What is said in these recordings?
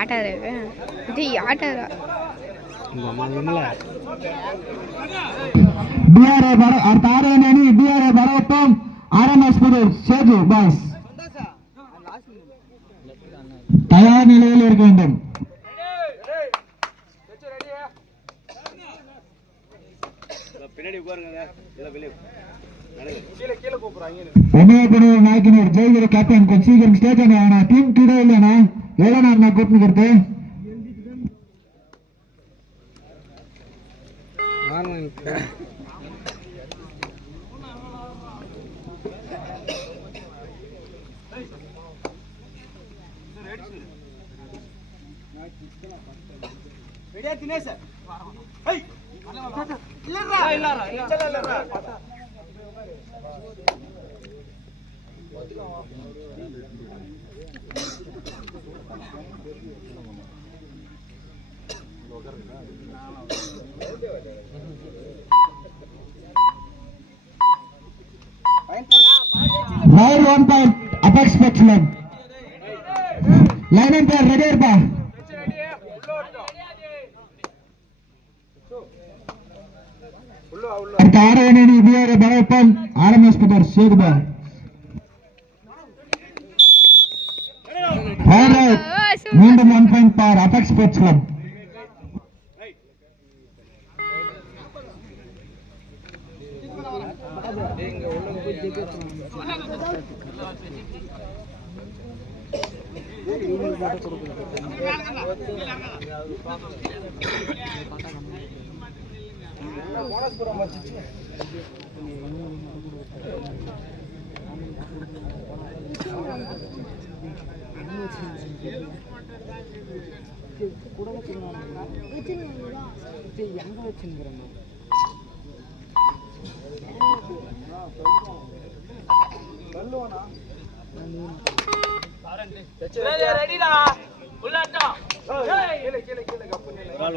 ஆட்டாரு இது ஆட்டாரா வரட்டும் RMS Pudur Setu boys தயார் நிலையில் இருக்க வேண்டும். நாயக்கனூர் ஜெயகிரி கேப்டன் கொஞ்சம் சீக்கிரம் ஸ்டேஜ் ஆனா டீம் கீழே இல்லைண்ணா எவ்வளோ நான் கூப்பிட்டு Round 1 point Apex Sports Club. Line up ready irpa. Tarayani Biyare Barapan RMS Pudur Sirba. Alright. Minimum 1 point for Apex Sports Club.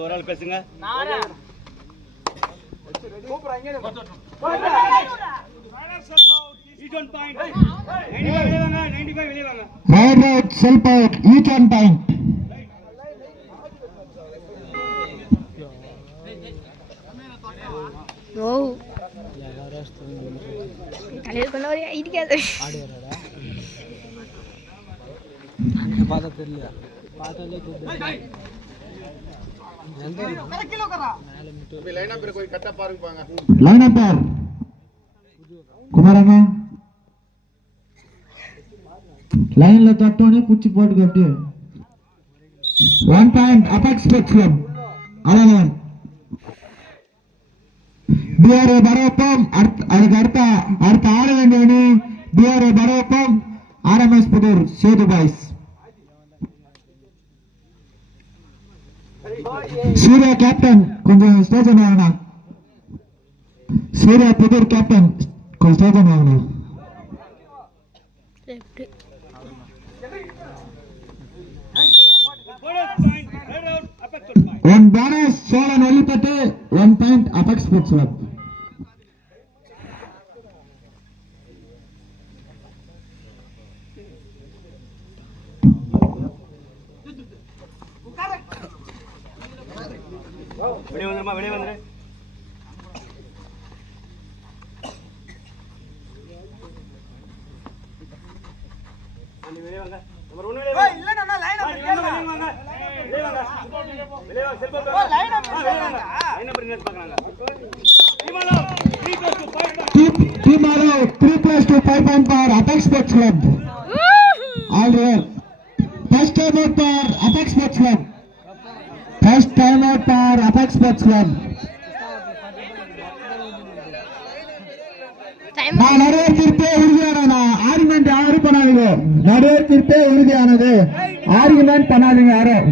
ஒரு ஆள் பேசுங்க. Self out, each on point. Wow. Kalian kalau dia ini kan? Line up there. Kumarana. Line la tattoni puchi pot gatti. 1 point Apex Sports Club. Alavan. BRA Barapam Artha Aravendani BRA Barapam RMS Pudur Sedu Boys. Surya Captain கொஞ்சம் stage ஆனா Surya Pudur captain கொஞ்சம் stage ஆனா one bonus Cholan வெளிப்பட்டு 1 point apex sports club. வெளியே வந்துரு. வெளியே வாங்க. Number 1 வெளியே வாங்க. இல்ல நான் லைன் நம்பர் வெளியே வாங்க. வெளியே வாங்க. வெளியே வாங்க. செல்போன் லைன் நம்பர் வெளியே வாங்க. லைன் நம்பர் என்ன பார்க்கறாங்க? Tomorrow 3+2 5 for Apex Sports Club. All right. First time out for Apex Sports Club. First time out for Apex Sports Club. நான் நடுவர் தீர்ப்பே உறுதியானது. ஆர்குமெண்ட் யாரும் பண்ணாதீங்க. நடுவர் தீர்ப்பே உறுதியானது. ஆர்குமெண்ட் பண்ணாதீங்க யாரும்.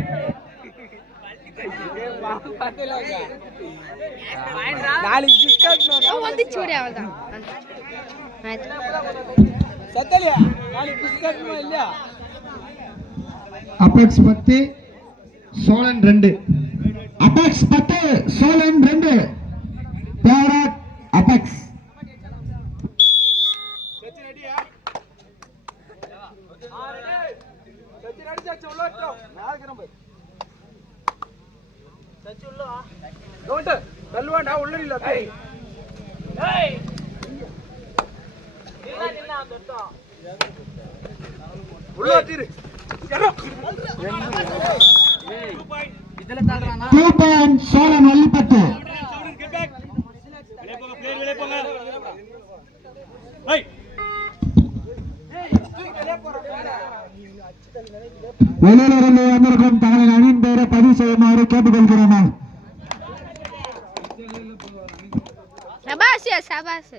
நாளைக்கு பிஸ்கட் வந்து சூடி அவதான் சத்தலியா நாளைக்கு பிஸ்கட் இல்லையா. Apex 10 Cholan 2. Apex 10 Cholan 2. Parrot Apex Sachin அடிச்சாச்சு உள்ள வச்சோம் நாளைக்கு போய் சச்சி உள்ள வா டோன்ட் தள்ளுவாடா உள்ள இல்ல டேய் டேய் நின்னா தொட்டா உள்ள வச்சிரு 2 பாயிண்ட் சோழன் வள்ளிப்பட்டு. வெளியிலிருந்து வந்திருக்கும் தங்களின் அணியின் பெயரை பதிவு செய்யுமாறு கேட்டுக்கொள்கிறோம். சபாஸ் சபாஸ்.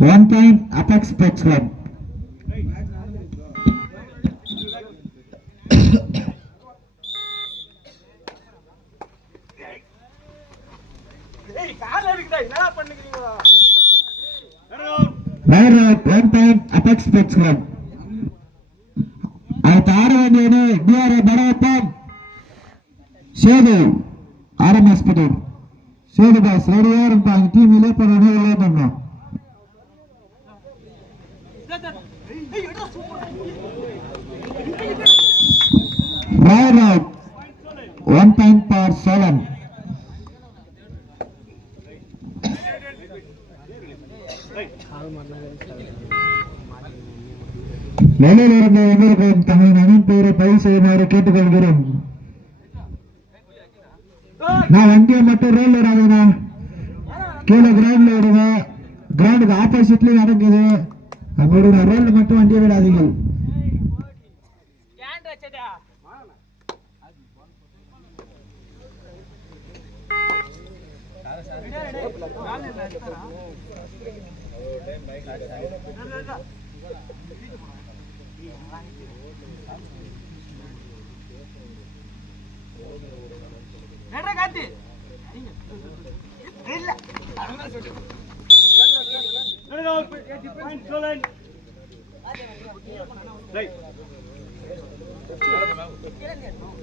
One point Apex Sports Club. ஏய் கால் எடுக்குடா என்னடா பண்ணிக்கிறீங்க Right out, 1 point Apex Sports Club. அடுத்த ஆட வேண்டியது டிஆர்ஏ படவட்டம் சேது ஆரம் ஹாஸ்பிட்டல். சேது பாஸ் ரெடியா இருப்பாங்க. டீம் இல்ல போறோம் இல்ல பண்ணோம். Right out, 1 point for Solan. வெளியிலிருந்து வந்திருக்கும் தங்களின் அணியின் பெயரை பதிவு செய்யுமாறு கேட்டுக்கொள்கிறோம். நான் வண்டியை மட்டும் ரோல் விடாதுண்ணா, கீழே கிரவுண்ட்ல விடுங்க. கிரவுண்டுக்கு ஆப்போசிட்லயும் நடக்குது. அவங்களோட ரோல்ல மட்டும் வண்டியை விடாதீங்க. நேரா காத்து இல்ல நோ பாயிண்ட் சோலன் ரைட்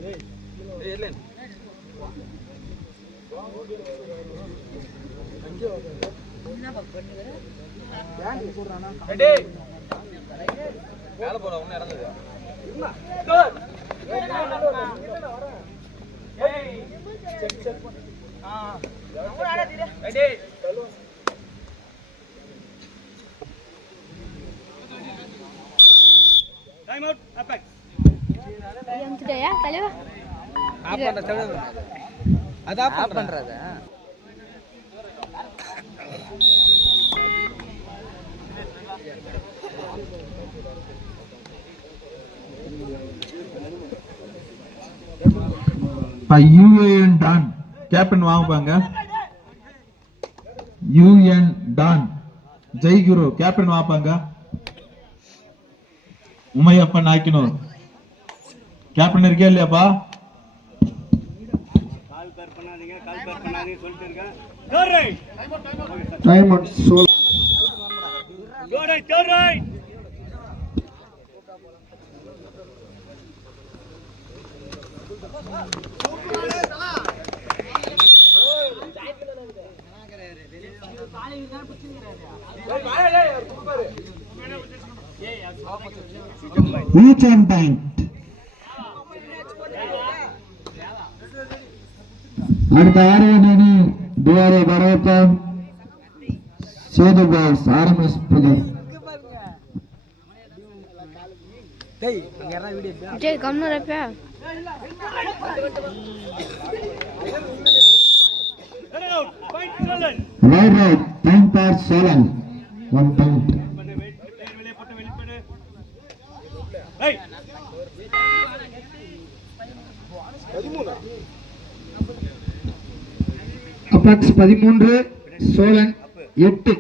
ஏய் இல்ல ரெடி மேல போற ஒண்ணு இறங்குது ஏய் செக் செக் நம்ம ஆடா தீரே ரெடி டைம் அவுட் அபெக்ஸ் எம்தியா தலைவா ஆப் பண்ண தலைவா அத ஆப் பண்றதா யூஎன் டான் கேப்டன் வாங்குவாங்க. யூஎன் டான் ஜெய்குரு கேப்டன் வாப்பாங்க. உமையப்பன் ஆக்கினூர் கேப்டன் இருக்கே இல்லையாப்பா? கால் பேர் பண்ணாதீங்க சொல்லிட்டு இருக்கேன். டோர் ரைட் டைம் அவுட் சோல். Door right Each on point. அடுத்த ஆர்வனி டிஆர்ஏ பரவட்டம் சேது பாஸ் ஆர்எம்எஸ் புதூர். டேய் அங்க யாரா வீடியோ எடுத்தா ஜெய் கம்னு ரப்பா Right right, point for Solan. 1 point. Apex 13, Solan 8.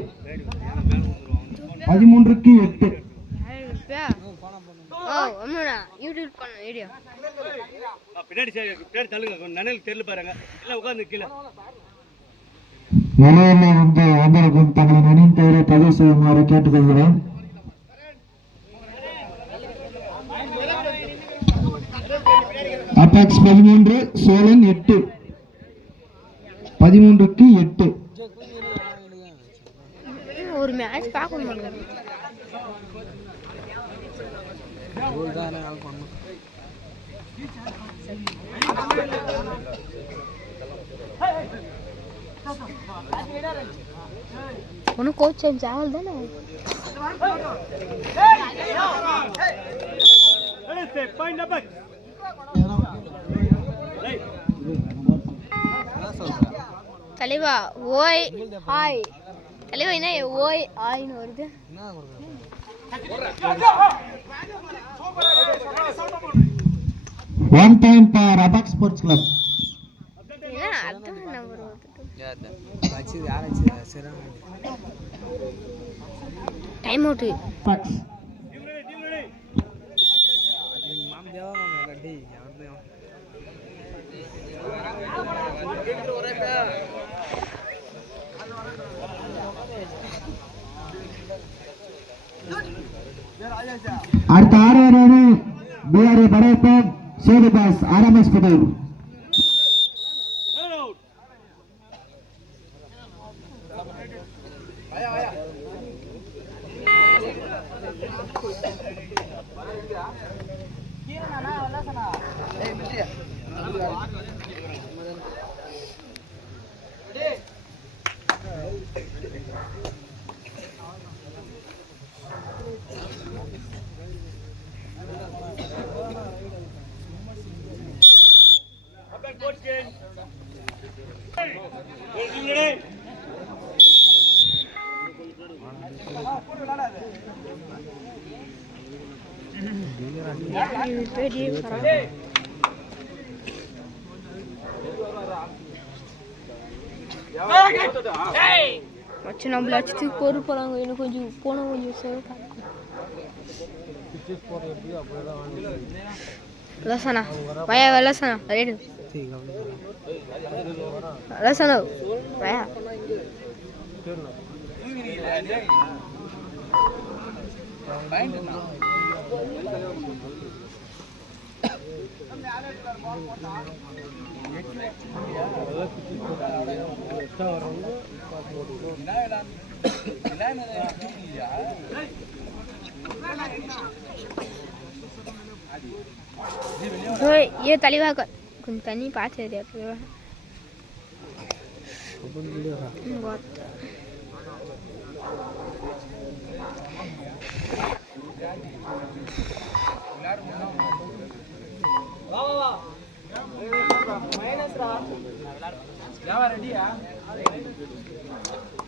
13க்கு 8. ஓ அம்மா யூடியூப் பண்ண வீடியோ பின்னாடி பின்னாடி தள்ளுங்க நனல் தெரியல பாருங்க எல்லாம் உட்கார்ந்து கீழே வெளியில் வந்து வந்திருக்கும் தங்களின் அணியின் பெயரை பதிவு செய்யுமாறு கேட்டுக்கொள்கிறேன். அபெக்ஸ் 13, சோழன் 8. 13க்கு 8. ஒரு மேட்ச் பார்க்க முடியல. ஒன்றும் கோச் சாவல் தானே. தலைவா ஓய் ஹாய் தலைவா என்ன ஓய் ஆயின்னு வருது. One time for Apex Sports Club. என்ன அர்த்தம் என்ன வருது. Time out. Apex. அடுத்த ஆறாவது பிஆர்ஏ படையப்பன் சேதுபாஸ் ஆர்எம்எஸ் புதூர். வச்சு நம்மள அடிச்சு பொறு போறாங்க. இன்னும் கொஞ்சம் போன கொஞ்சம் சேவ் லசனா வயா லசனா ரெடி லசனா வயா ये तलीवा कुछ तनी पास है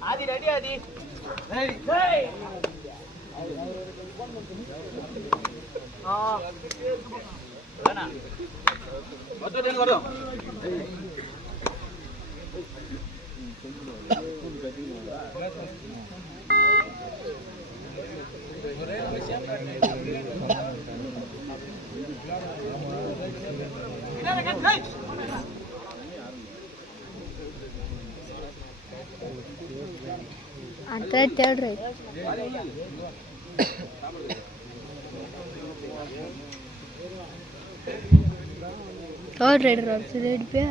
आदि रेडी आदि हां ना मत देन करो थर्ड राइट थर्ड ரைடர் ரெட் பே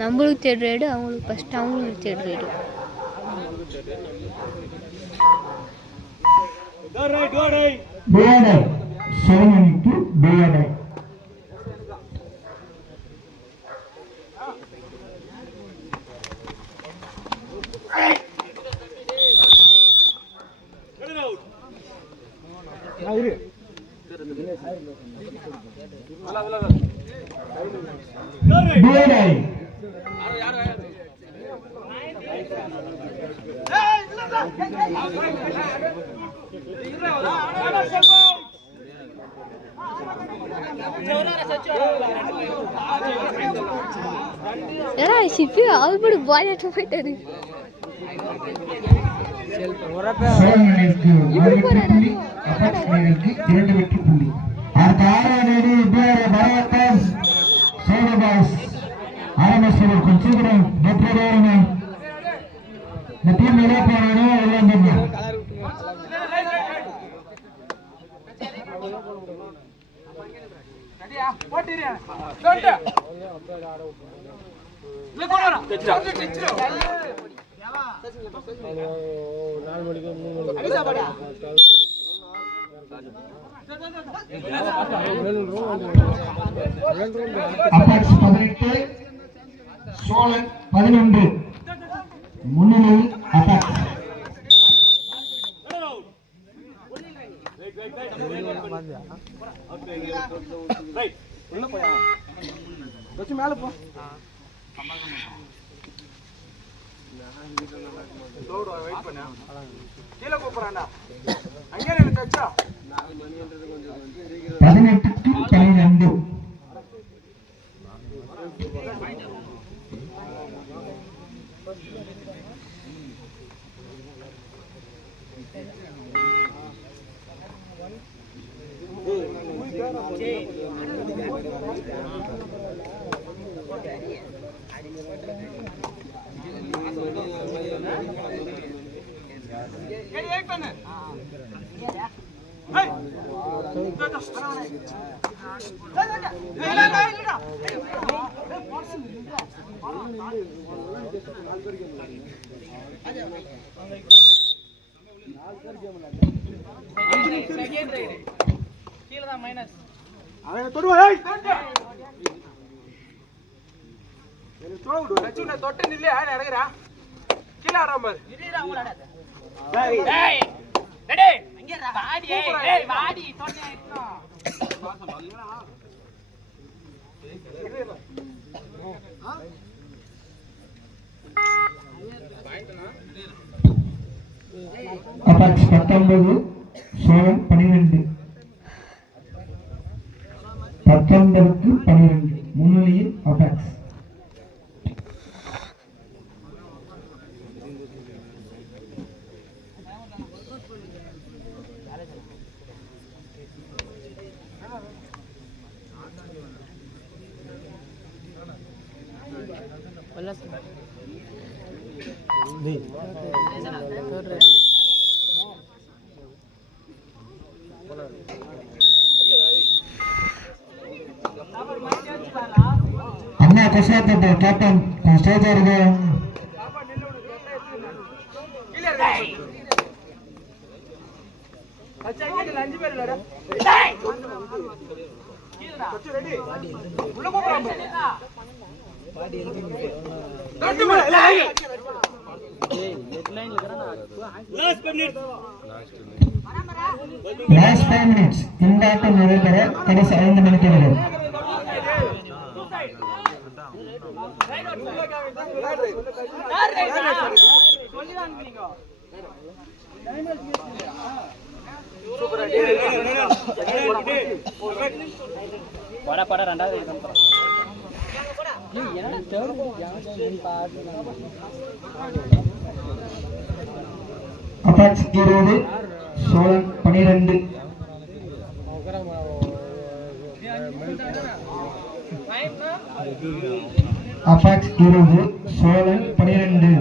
நம்மளுக்கு தேர்ட் ரைடு அவங்களுக்கு ஃபர்ஸ்ட் அவங்களுக்கு third raid go right BNI 7 BNI ஏடா சிப்பி ஆல்படி பாய் அட் போயிட்டாரு இப்படி போறாரு இரண்டு வெற்றி புள்ளி அடுத்த ஆறாவது பிஆர்ஏ படையப்பன் சேதுபாஸ் ஆர்எம்எஸ் புதூர் கொஞ்சம் சீக்கிரம் நெட்வொர்க் இந்த டீம் எல்லாம் போறானோ எல்லாம் தெரியும் ரெடியா போட்டிரியா சொட்ட இல்ல போறா டெச்சிரா அபாக்ஸ் 18 சோழன் 11 முன்னிலையில் அபாக்ஸ். மேல போ வெயிட் பண்ண கீழே கூப்பிடறான்டா அங்கே நின்னு தச்சா 18க்கு 12 தொட்டு நில்லே இறங்குறா கீழே ஆடாம அபாக்ஸ் 19 சோழன் 12 19க்கு 12 முன்னிலையில் அபாக்ஸ். அண்ணா குஷாத்த கேப்டன் ஸ்டேஜ் இருக்கு. அஞ்சு பேர் இல்லடா உள்ள போறாங்க லாஸ்ட் 5 மினிட்ஸ் இந்த ஆட்டம் நடைபெற கடைசி 5 நிமிடங்கள். பட ரெண்டாவது அபாக்ஸ் 20 சோழன் 12 அபாக்ஸ் 20 சோழன் 12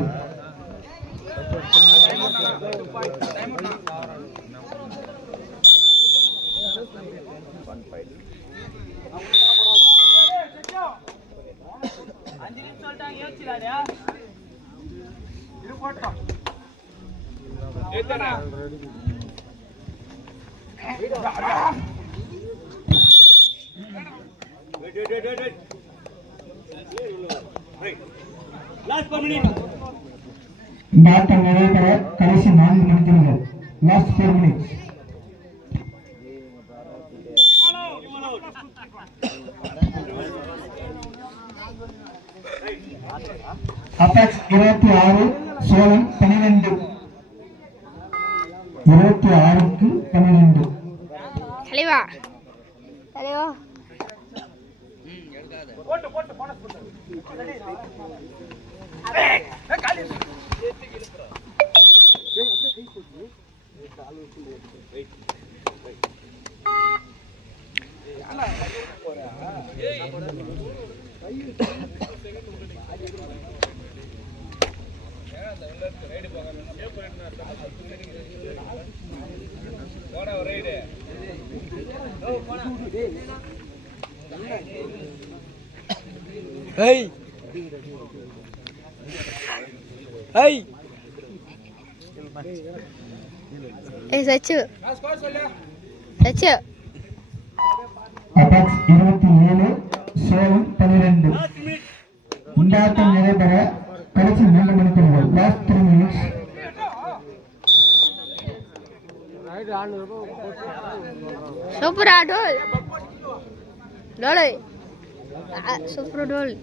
இந்த ஆட்டம் நடைபெற கடைசி 4 நிமிடங்கள். Last 4 minutes. அபாக்ஸ் 26 சோழன் 12 26க்கு 12 தலைவா தலைவா போட்டு போட்டு போனஸ் போட்டு Hey! Hey! ஏய் சச்சு சச்சு அபாக்ஸ் 27 சேலம் 12. இந்த ஆட்டம் நிறைவேற கடைசி 3 மணித்துறைகள். Last 3 minutes. சூப்பர் டோல் டோல் சூப்பர் டோல்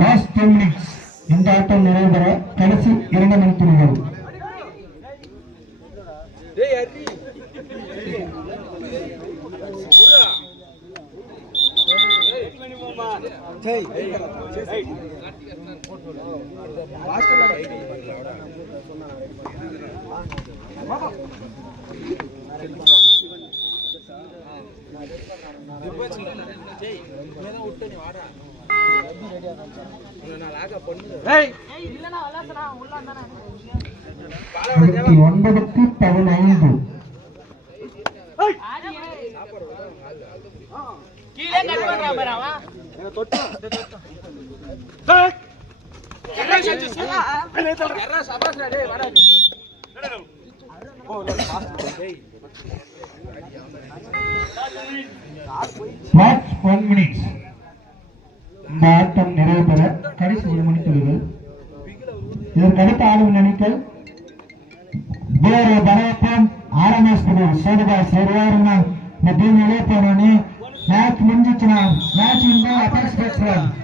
லாஸ்ட் 2 மினிட்ஸ். இந்த ஆட்டம் நிறைவேற கடைசி 2 மணித்துறைகள். ஒன்பதுக்கு 15. Match 1 minute. இந்த ஆட்டம் நிறைவு பெற கடைசி 1 மணித்துறைகள். இதற்கடுத்த ஆடும் அணிகள் வேறு பரவப்பம் ஆர்எம்எஸ் சோதகா சரியாருன்னா இந்த டீம் நிலைய போனோன்னு மேட்ச் முடிஞ்சிச்சுன்னா மேட்ச் அபாக்ஸ் பேசுறாங்க.